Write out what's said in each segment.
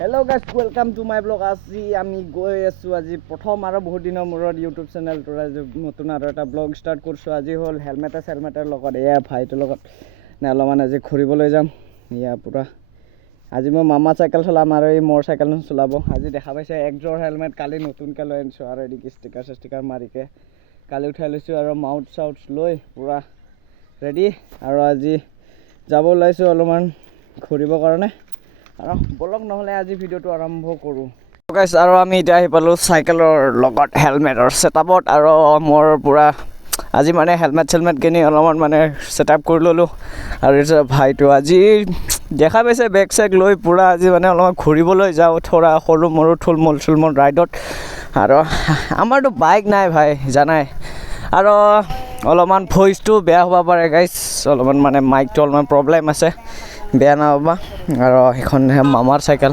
Hello guys, welcome to my blog. আজি আমি গৈ আছো আজি প্ৰথম আৰু বহুত দিনৰ মূৰত ইউটিউব চেনেলটোৰ আজি নতুন আৰু এটা ব্লগ ষ্টাৰ্ট কৰিছোঁ। আজি হ'ল হেলমেটৰ লগত এয়া ভাইটোৰ লগত অলপমান আজি ঘূৰিবলৈ যাম। এয়া পুৰা আজি মই মামা চাইকেল চলাম আৰু এই মোৰ চাইকেলখন চলাব। আজি দেখা পাইছে একযোৰ হেলমেট কালি নতুনকৈ লৈ আনিছোঁ আৰু এদিকে ষ্টিকাৰ মাৰিকে কালি উঠাই লৈছোঁ আৰু মাউট লৈ পুৰা ৰেডি আৰু আজি যাব ওলাইছোঁ অলপমান ঘূৰিবৰ কাৰণে। আৰু বলক নহ'লে আজি ভিডিঅ'টো আৰম্ভ কৰোঁ। গাইছ আৰু আমি এতিয়া আহি পালোঁ চাইকেলৰ লগত হেলমেটৰ ছেটআপত আৰু মোৰ পুৰা আজি মানে হেলমেট কিনি অলপমান মানে ছেটআপ কৰি ল'লোঁ। আৰু ভাইটো আজি দেখা পাইছে বেগ চেগ লৈ পুৰা আজি মানে অলপমান ঘূৰিবলৈ যাওঁ থোৰা সৰু মৰু থুলমূল ৰাইডত। আৰু আমাৰতো বাইক নাই ভাই জানাই, আৰু অলপমান ভইচটো বেয়া হ'ব পাৰে গাইছ, অলপমান মানে মাইকটো অলপমান প্ৰব্লেম আছে, বেয়া নাপাবা। আৰু সেইখন মামাৰ চাইকেল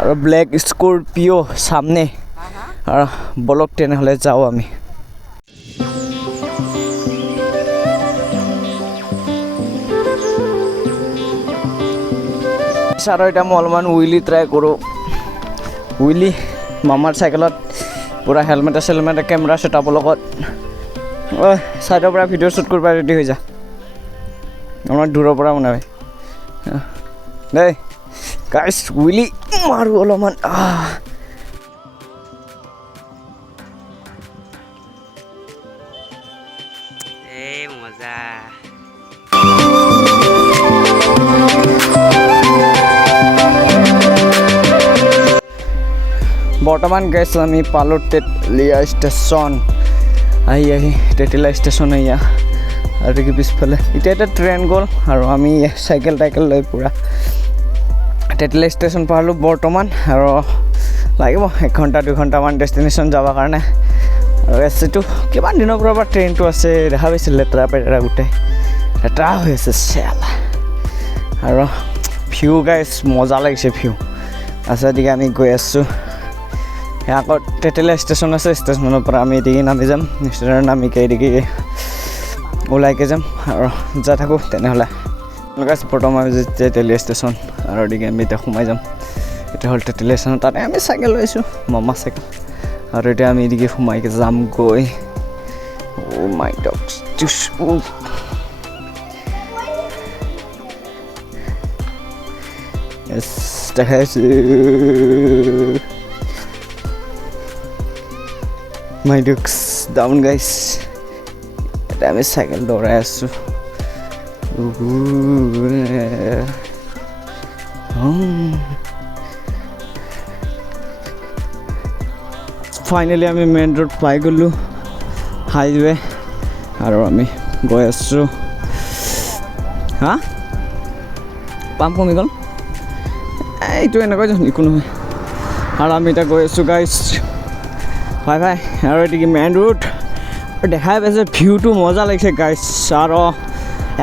আৰু ব্লেক স্কৰপিঅ' সামনে। আৰু বলক তেনেহ'লে যাওঁ আমি। আৰু এতিয়া মই অলপমান উইলি ট্ৰাই কৰোঁ। উইলি মামাৰ চাইকেলত পুৰা হেলমেটে কেমেৰা ছেটআপৰ লগত। ছাইডৰ পৰা ভিডিঅ' শ্বুট কৰিব ৰেডি হৈ যা, আমাৰ দূৰৰ পৰা বনাবি দেই গাইছ। উইলি মাৰো অলপমান। মজা বৰ্তমান গাইছ আমি পালোঁ তেতলীয়া ষ্টেচন। আহি তেতলীয়া ষ্টেচন এয়া আৰু কি পিছফালে এতিয়া ট্ৰেইন গ'ল আৰু আমি চাইকেল লৈ পুৰা তেতলীয়া ষ্টেচন পালোঁ বৰ্তমান। আৰু লাগিব 1 ঘণ্টা 2 ঘণ্টামান ডেষ্টিনেশ্যন যাবৰ কাৰণে। আৰু এছটো কিমান দিনৰ পৰা ট্ৰেইনটো আছে দেখা পাইছিল, লেতেৰা গোটেই লেতেৰা হৈ আছে চেলা। আৰু ভিউ গাইছ মজা লাগিছে ভিউ। এদিকে আমি গৈ আছোঁ, আকৌ তেতলীয়া ষ্টেচন আছে, ষ্টেচনৰ পৰা আমি এদিকে নামি যাম, ষ্টেচনত নামিকে এদিকে ওলাইকে যাম আৰু যাই থাকোঁ তেনেহ'লে। গাইছ বৰ্তমান তেতলীয়া ষ্টেচন আৰু এদিকে আমি এতিয়া সোমাই যাম। এতিয়া হ'ল তেতলীয়া ষ্টেচন, তাতে আমি চাইকেল লৈছোঁ মামা চাইকেল। আৰু এতিয়া আমি এদিকে সোমাইকে যাম গৈ। মাই ডগ দেখাইছোঁ মাই ডগছ ডাউন গাইছ। এতিয়া আমি চাইকেল দৌৰাই আছোঁ। ফাইনেলি আমি মেইন ৰোড পাই গ'লোঁ, হাইৱে। আৰু আমি গৈ আছোঁ। পাম্প কমি গ'ল, এইটো এনেকৈ যাম একো নহয়। আৰু আমি এতিয়া গৈ আছোঁ গাইছ ভাই আৰু এদিকে মেইন ৰোড। আৰু দেখাই পাইছে ভিউটো মজা লাগিছে গাইছ। আৰু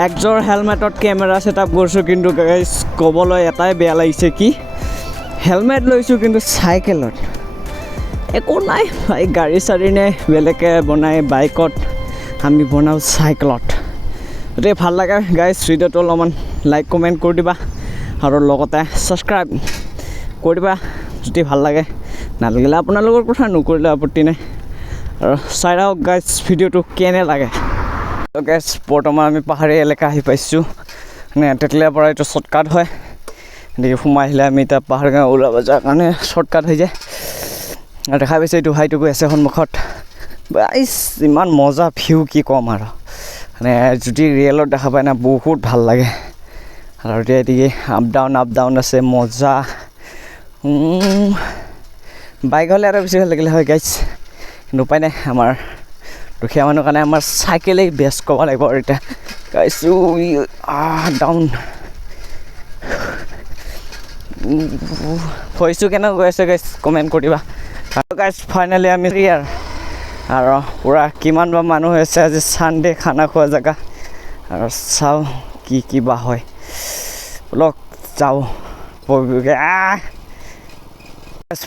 একযোৰ হেলমেটত কেমেৰা ছেটআপ কৰিছোঁ, কিন্তু গাইছ ক'বলৈ এটাই বেয়া লাগিছে কি হেলমেট লৈছোঁ কিন্তু চাইকেলত একো নাই ভাই। গাড়ী চাড়ী নে বেলেগে বনাই বাইকত, আমি বনাওঁ চাইকেলত। গতিকে ভাল লাগে গাইছ। ভিডিঅ'টো অলপমান লাইক কমেণ্ট কৰি দিবা আৰু লগতে ছাবস্ক্ৰাইব কৰি দিবা যদি ভাল লাগে। নালাগিলে আপোনালোকৰ কথা, নকৰিলে আপত্তি নাই। আৰু চাই ৰাখক গাইছ ভিডিঅ'টো কেনে লাগে। গাইছ বৰ্তমান আমি পাহাৰীয়া এলেকা আহি পাইছোঁ, মানে তেতলীয়াৰ পৰা এইটো শ্বৰ্টকাট হয়। এনেকৈ সোমাই আহিলে আমি এতিয়া পাহাৰ ওলাব যোৱাৰ কাৰণে শ্বৰ্টকাট হৈ যায়। আৰু দেখা পাইছে এইটো ভাইটো গৈ আছে সন্মুখত। গাইছ ইমান মজা ভিউ কি ক'ম আৰু, মানে যদি ৰিয়েলত দেখা পায় না বহুত ভাল লাগে। আৰু এতিয়া এদিকে আপ ডাউন আছে মজা। বাইক হ'লে আৰু বেছি ভাল লাগিলে হয় গাইছ, কিন্তু উপায় নাই। আমাৰ দুখীয়া মানুহৰ কাৰণে আমাৰ চাইকেলেই বেষ্ট ক'ব লাগিব। আৰু এতিয়া গাইছ ডাউন ভইচটো কেনেকৈ গৈ আছে গাইছ কমেণ্ট কৰি দিবা। আৰু গাইছ ফাইনেলি আমি আৰু পূৰা কিমান বা মানুহ হৈছে আজি ছানডে খানা খোৱা জেগা। আৰু চাওঁ কি বা হয়, বলক যাওঁ।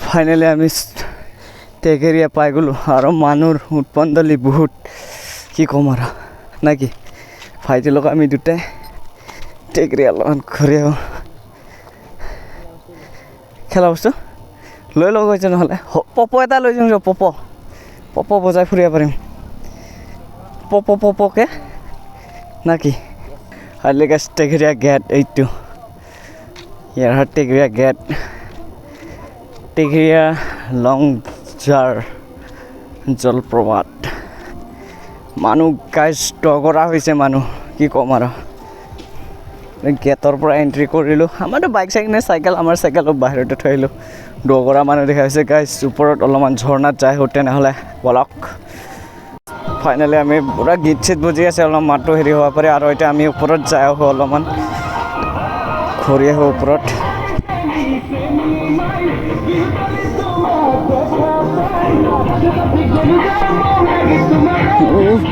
ফাইনেলি আমি টেকেৰিয়া পাই গ'লোঁ আৰু মানুহৰ উৎপন্দলি বহুত, কি ক'ম আৰু নে কি। ভাইটিৰ লগত আমি দুটাই টেকেৰিয়া অলপমান ঘূৰি আহোঁ। খেলা বস্তু লৈ লওঁ গৈছে নহ'লে পপ' এটা লৈ যাওঁ পপ' বজাই ফুৰিব পাৰিম পপ'কে না কি হাৰ্লিকা টেকেৰিয়া গেট এইটো ইয়াৰ টেকেৰিয়া গেট টেকেৰিয়া লং জাৰ জলপ্ৰপাত মানুহ গাইজ দগৰা হৈছে মানুহ কি ক'ম আৰু গেটৰ পৰা এণ্ট্ৰি কৰিলোঁ আমাৰতো বাইক চাইক নাই চাইকেল আমাৰ চাইকেল বাহিৰতে থৈ আহিলোঁ দগৰা মানুহ দেখা হৈছে গাইজ ওপৰত অলপমান ঝৰ্ণাত যাই আহোঁ তেনেহ'লে বলক ফাইনেলি আমি পূৰা গীত চিত বুজি আছে অলপ মাতটো হেৰি হ'ব পাৰে আৰু এতিয়া আমি ওপৰত যাই আহোঁ অলপমান ঘূৰি আহোঁ ওপৰত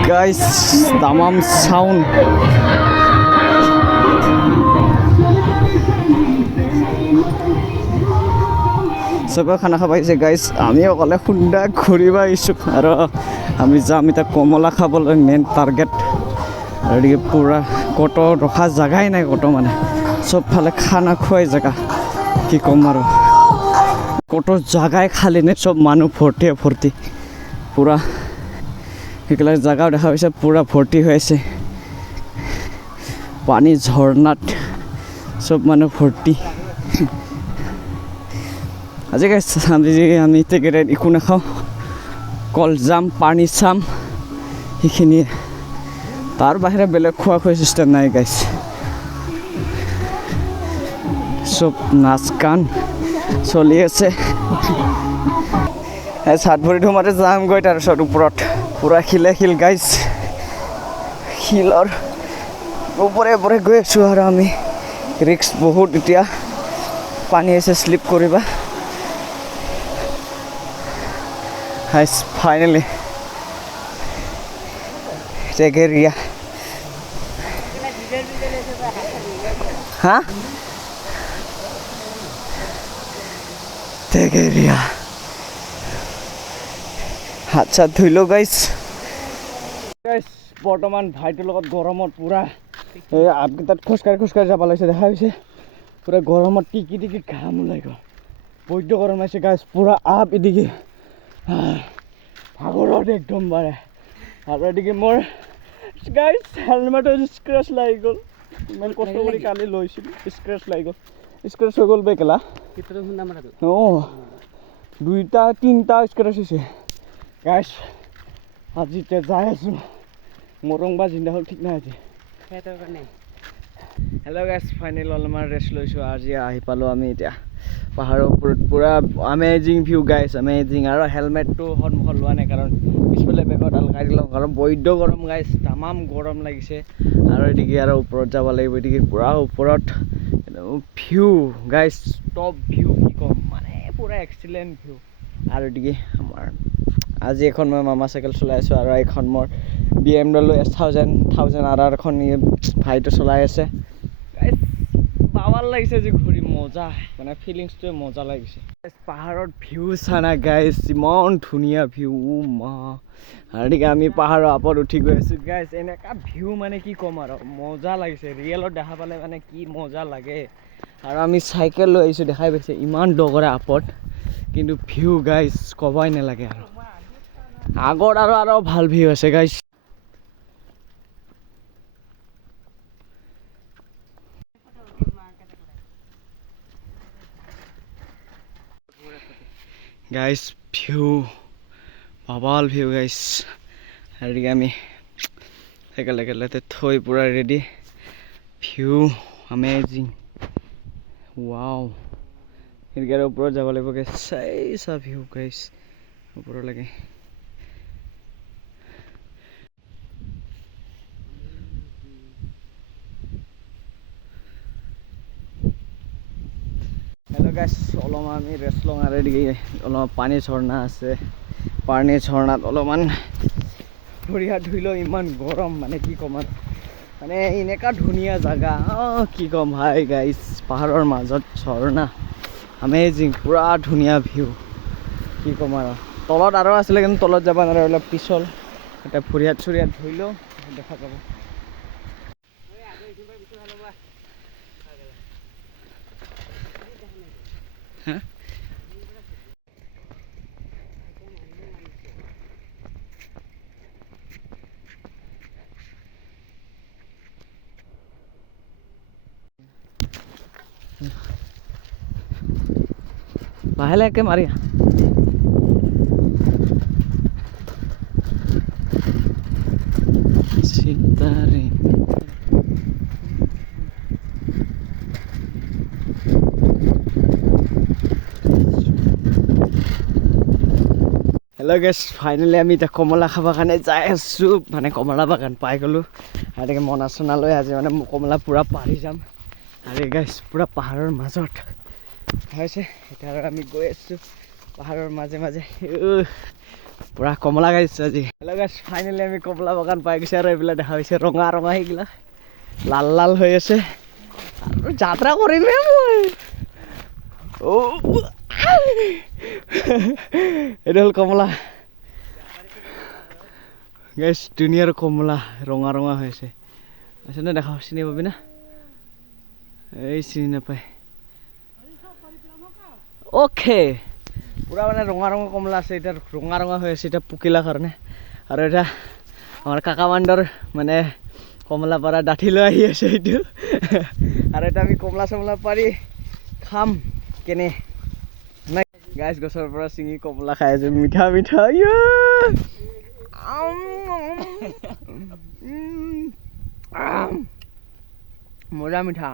গাইজ তামাম চাউণ্ড চবে খানা খাব আহিছে গাইজ আমি অকলে খুন্দা ঘূৰিব আহিছোঁ আৰু আমি যাম এতিয়া কমলা খাবলৈ মেইন টাৰ্গেট আৰু পূৰা ক'তো ৰখা জেগাই নাই ক'তো মানে চবফালে খানা খোৱাই জেগা কি ক'ম আৰু ক'তো জেগাই খালী নাই চব মানুহ ভৰ্তি পূৰা সেইবিলাক জেগাও দেখা পাইছে পূৰা ভৰ্তি হৈ আছে পানী ঝৰ্ণাত চব মানুহ ভৰ্তি আজি আমি টেকেৰিয়াত একো নাখাওঁ কল যাম পানী চাম সেইখিনিয়ে তাৰ বাহিৰে বেলেগ খোৱা চিষ্টেম নাই গাইছ চব নাচ গান চলি আছে চাট ভৰি ধুমাতে যামগৈ তাৰপিছত ওপৰত পূৰা শিল গাইছ শিলৰ ওপৰে গৈ আছোঁ আৰু আমি ৰিক্স বহুত এতিয়া পানী আছে শ্লিপ কৰিবা ফাইনেলি টেকেৰিয়া হা টেকেৰিয়া হাত চাত ধুইলোঁ গাইছ বৰ্তমান ভাইটোৰ লগত গৰমত পূৰা এই আপকেইটাত খোজকাঢ়ি যাব লাগিছে দেখা হৈছে পূৰা গৰমত টিকি ঘাম ওলাই গ'ল বৈদ্য গৰম আছে গাইছ পূৰা আপ এদিকে ভাগৰত একদম বাৰে আৰু এদিকে মোৰ গাইছ হেলমেটৰ স্ক্ৰেচ লাগি গ'ল ইমান কষ্ট কৰি কালি লৈছিলোঁ স্ক্ৰেচ লাগি গ'ল স্ক্ৰেচ হৈ গ'ল বেকেলা অঁ 2টা 3টা স্ক্ৰেচ হৈছে গাইছ আজি এতিয়া যাই আছোঁ মৰং বা জিন্দা হ'ল ঠিক নাই আজি হেল্ল' গাইছ ফাইনেল অলপমান ৰেষ্ট লৈছোঁ আজি আহি পালোঁ আমি এতিয়া পাহাৰৰ ওপৰত পূৰা আমেজিং ভিউ গাইছ আমেজিং আৰু হেলমেটটো সন্মুখত লোৱা নাই কাৰণ পিছফালে বেগত আলকাই দিলোঁ কাৰণ বৈদ্য গৰম গাইছ তামাম গৰম লাগিছে আৰু এদিকে আৰু ওপৰত যাব লাগিব এদিকে পূৰা ওপৰত ভিউ গাইছ টপ ভিউ কি ক'ম মানে পূৰা এক্সিলেণ্ট ভিউ আৰু এদিকে আমাৰ আজি এখন মই মামা চাইকেল চলাই আছোঁ আৰু এইখন মোৰ BMW S1000 RRখন ভাইটো চলাই আছে পাৱাৰ লাগিছে যে ঘূৰি মজা মানে ফিলিংছটোৱে মজা লাগিছে পাহাৰত ভিউ চানা গাইছ ইমান ধুনীয়া ভিউ মা আৰু আমি পাহাৰৰ আপত উঠি গৈ আছোঁ গাইছ এনেকুৱা ভিউ মানে কি ক'ম আৰু মজা লাগিছে ৰিয়েলত দেখা পালে মানে কি মজা লাগে আৰু আমি চাইকেল লৈ আহিছোঁ দেখাই পাইছে ইমান দগৰা আপত কিন্তু ভিউ গাইছ ক'বই নালাগে আৰু আগত আৰু ভাল ভিউ আছে গাইছ গাইছ ভিউ বাবাল ভিউ গাইছ আৰু আমি চাইকেলতে থৈ পূৰা ৰেডি ভিউ আমেজিং ৱাও সেইকাৰণে ওপৰত যাব লাগিব গাইছ চাইছা ভিউ গাইছ ওপৰলৈকে হেল্ল' গাইছ অলপমান আমি ৰেষ্ট লওঁ আৰু এদিকে অলপমান পানী ঝৰ্ণা আছে পানী ঝৰ্ণাত অলপমান ভৰি হাত ধুই লওঁ ইমান গৰম মানে কি ক'ম আৰু মানে এনেকুৱা ধুনীয়া জেগা কি ক'ম ভাই গাইছ পাহাৰৰ মাজত ঝৰ্ণা আমেজিং পূৰা ধুনীয়া ভিউ কি ক'ম আৰু তলত আৰু আছিলে কিন্তু তলত যাব নোৱাৰে অলপ পিছল এতিয়া ভৰি হাত চৰি হাত ধুই লওঁ দেখা যাব হা লাহে লাহেকে মাৰি চিতাৰে হেল্ল' গেছ ফাইনেলি আমি এতিয়া কমলা খাবৰ কাৰণে যাই আছোঁ মানে কমলা বাগান পাই গ'লোঁ আৰু তাকে মনা চনা লৈ আজি মানে কমলা পূৰা পাৰি যাম আৰু গেছ পূৰা পাহাৰৰ মাজত হৈছে এতিয়া আৰু আমি গৈ আছোঁ পাহাৰৰ মাজে মাজে পূৰা কমলা গাইছোঁ আজি হেল্ল' গেছ ফাইনেলি আমি কমলা বাগান পাই গৈছে আৰু এইবিলাক দেখা হৈছে ৰঙা ৰঙা সেইবিলাক লাল লাল হৈ আছে আৰু যাত্ৰা কৰিমহে মই এইটো হ'ল কমলা গাইছ ধুনীয়াৰ কমলা ৰঙা ৰঙা হৈ আছে আছে নে দেখা চিনি পাবি না এই চিনি নাপায় অ'কে পূৰা মানে ৰঙা ৰঙা কমলা আছে এতিয়া ৰঙা ৰঙা হৈ আছে এতিয়া পকিলা কাৰণে আৰু এতিয়া আমাৰ কাকা বান্দৰ মানে কমলা পাৰা ডাঠি লৈ আহি আছে এইটো আৰু এতিয়া আমি কমলা চমলা পাৰি খাম কেনে নাই গাইছ গছৰ পৰা ছিঙি কমলা খাই আছো মিঠা মিঠা মজা মিঠা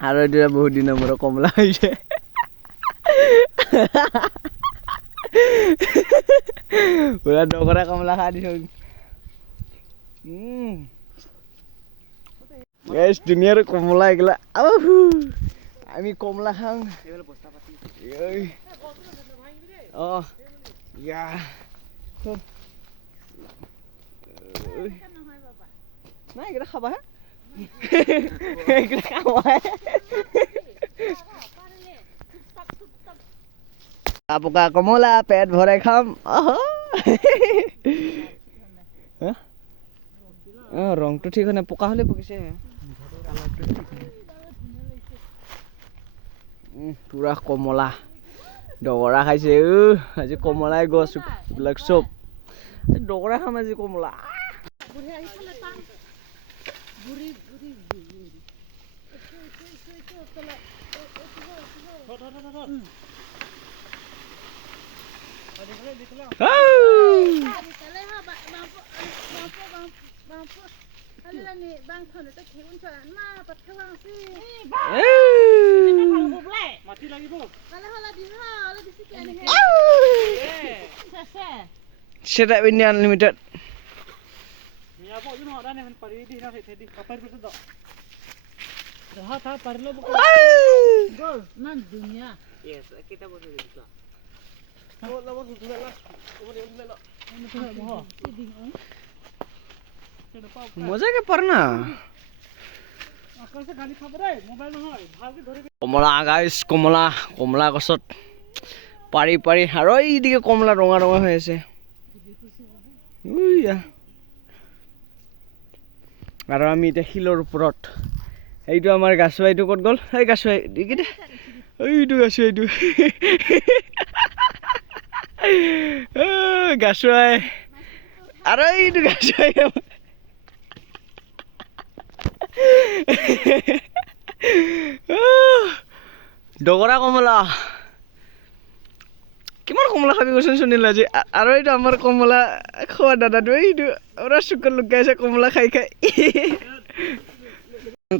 আৰু এতিয়া বহুত দিনৰ মূৰত কমলা হৈছে পুৰা ডগৰা কমলা খাই দিছো গাইছ ধুনীয়াৰ কমলা এইগিলা আমি কমলা খাওঁ অঁ ইয়া নাই এইকেইটা খাবা হে এইকেইটা খাবা পকা কমলা পেট ভৰাই খাম ৰংটো ঠিক হয় পকা হ'লে পকিছে পুৰা কমলা ডগৰা খাইছে আজি কমলাই গছ এইবিলাক চব ডগৰা খাম আজি কমলা Set up ini unlimited. Yes, kita boleh juga. মজা কে পার না কমলা গাইছ কমলা কমলা গছত পাৰি পাৰি আৰু এইদিকে কমলা ৰঙা ৰঙা হৈ আছে আৰু আমি এতিয়া শিলৰ ওপৰত এইটো আমাৰ গাছুৱাইটো ক'ত গ'ল এই গাছুৱাই এইটো গাছুৱাইটো গাছুৱাই আৰু এইটো গাছুৱাই ডগৰা কমলা কিমান কমলা খাবি কৈছোন সুনীল আজি আৰু এইটো আমাৰ কমলা খোৱা দাদাটো এইটো পুৰা চুকৰ লুকাই আছে কমলা খাই খাই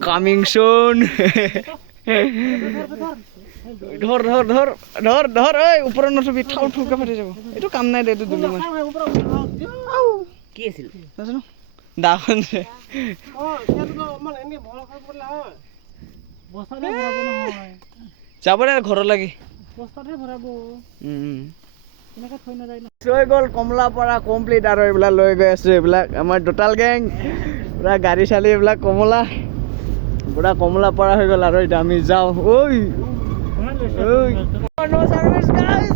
কামিং চুন ধৰ ধৰ ধৰ ধৰ ধৰ ঐ ওপৰত নথবি ঠাউ ঠুকে ফাটি যাব এইটো কাম নাই দে এইটো দুলি মান কি আছিল নাজানো দাখন যে যাব দে ঘৰ লাগি হৈ গ'ল কমলা পৰা কমপ্লিট আৰু এইবিলাক লৈ গৈ আছো এইবিলাক আমাৰ টোটাল গেং পুৰা গাড়ী চালি এইবিলাক কমলা পুৰা কমলা পৰা হৈ গ'ল আৰু এতিয়া আমি যাওঁ ঐ ঐ নো চাৰ্ভিচ গাইজ